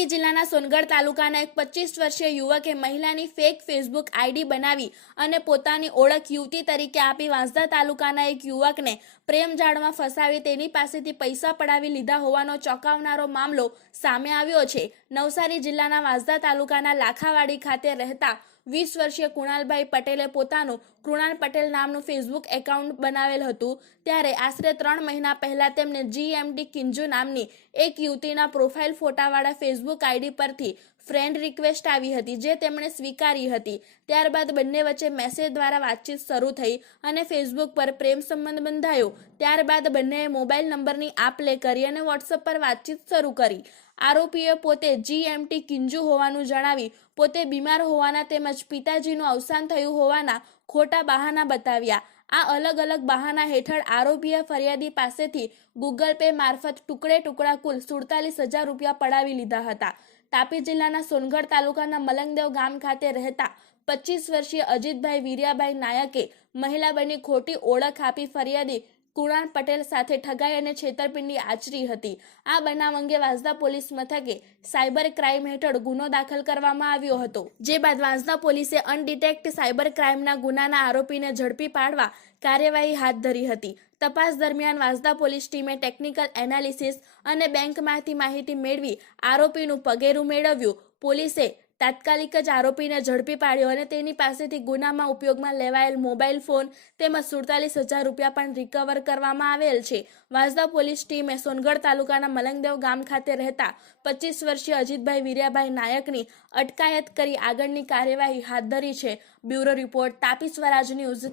તાપી જિલ્લાના સોનગઢ તાલુકાના એક 25 વર્ષીય યુવકે મહિલાની ફેક ફેસબુક આઈડી બનાવી અને પોતાની ઓળખ યુવતી તરીકે આપી વાંસદા તાલુકાના એક યુવકને પ્રેમ જાળમાં ફસાવી તેની પાસેથી પૈસા પડાવી લીધા હોવાનો ચોંકાવનારો મામલો સામે આવ્યો છે। નવસારી જિલ્લાના વાંસદા તાલુકાના લાખાવાડી ખાતે રહેતા 20 વર્ષીય કુણાલભાઈ પટેલે પોતાનું કૃણાલ પટેલ નામનું ફેસબુક એકાઉન્ટ બનાવેલ હતું। ત્યારે આશરે 3 મહિના પહેલા તેમને GMD કિંજુ નામની એક યુવતીના પ્રોફાઇલ ફોટાવાળા ફેસબુક આઈડી પરથી ફ્રેન્ડ રિક્વેસ્ટ આવી હતી, જે તેમણે સ્વીકારી હતી। ત્યારબાદ બંને વચ્ચે મેસેજ દ્વારા વાતચીત શરૂ થઈ અને ફેસબુક પર પ્રેમ સંબંધ બંધાયો। ત્યારબાદ બંનેએ મોબાઈલ નંબરની આપ-લે કરી અને વોટ્સએપ પર વાતચીત શરૂ કરી। આરોપીએ પોતે GMT કિંજુ હોવાનું જણાવી પોતે બીમાર હોવાના તેમજ પિતાજીનું અવસાન થયું હોવાના ખોટા બહાના બતાવ્યા। આ અલગ અલગ બહાના હેઠળ આરોપીએ ફરિયાદી પાસેથી ગૂગલ પે મારફત ટુકડે કુલ 47,000 રૂપિયા પડાવી લીધા હતા। તાપી જિલ્લાના સોનગઢ તાલુકાના મલંગદેવ ગામ ખાતે રહેતા 25 વર્ષીય અજીતભાઈ વીર્યાભાઈ નાયકે મહિલા બની ખોટી ઓળખ આપી ફરિયાદી કૃણાલ પટેલ સાથે ઠગાઈ અને છેતરપિંડી આચરી હતી। આ બનાવ અંગે વાંસદા પોલીસ મથકે સાયબર ક્રાઇમ હેઠળ ગુનો દાખલ કરવામાં આવ્યો હતો, જે બાદ વાંસદા પોલીસે અનડિટેક્ટ સાયબર ક્રાઇમના ગુનાના આરોપીને ઝડપી પાડવા કાર્યવાહી હાથ ધરી હતી। તપાસ દરમિયાન વાંસદા પોલીસ ટીમે ટેકનિકલ એનાલિસિસ અને બેંકમાંથી માહિતી મેળવી આરોપીનું પગેરું મેળવ્યું। પોલીસે તાત્કાલિક જ આરોપીને ઝડપી પાડ્યો અને તેની પાસેથી ગુનામાં ઉપયોગમાં લેવાયેલ મોબાઈલ ફોન તેમજ 47,000 રૂપિયા પણ રિકવર કરવામાં આવેલ છે। વાંસદા પોલીસ ટીમે સોનગઢ તાલુકાના મલંગદેવ ગામ ખાતે રહેતા 25 વર્ષીય અજીતભાઈ વીર્યાભાઈ નાયકની અટકાયત કરી આગળની કાર્યવાહી હાથ ધરી છે। બ્યુરો રિપોર્ટ, તાપી સ્વરાજ ન્યૂઝ।